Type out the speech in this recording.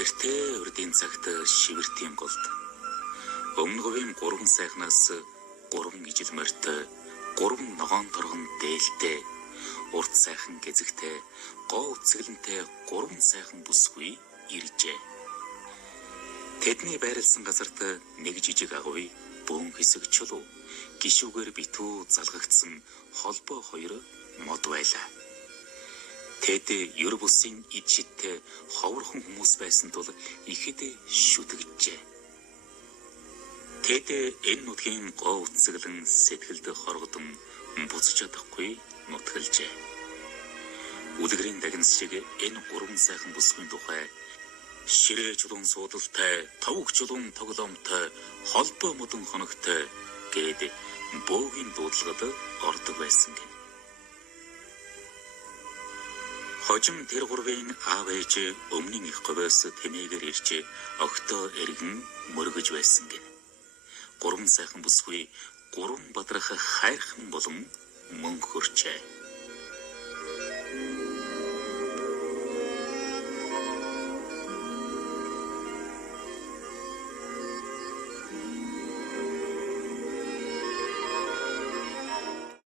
Эртээ урдын цагт шивэртийн голд өмнө говийн 3 сайхнаас 3 ижил морьтой 3 ногоон торгон дээлтэй урд сайхан гэзэгтэй гоо үцгэлэнтэй 3 сайхан бүсгүй иржээ. Тэдний байрлсан газарт нэг жижиг агуй бөөн хэсэг чулуу гişүүгээр битүү залгагдсан холбоо 2 мод байлаа. Тэд ер бусын ид шидтэй ховорхон хүмүүс байсан тул ихэд шүтгэжээ. Тэд энэ нутгийн гоо үцгэлэн сэтгэлд хоргодон буцаж чадахгүй нутгалжээ. Үлгэрийн дагнас шиг энэ 3 сайхан бүсгүй тухай ширээ чулуун суудалтай, тавг чулуун тоглоомтой, холбоо модон хоногтой гээд бөөгийн дуудлагад ордог байсан гэнэ. Хожим тэр 3-ын аав ээж өмнгийн их говьоос тэмээгээр ирж огтоо эргэн мөргөж байсан гэнэ. 3 сайхан бүсгүй 3 бадрах хайрхан болон мөн хөрчээ.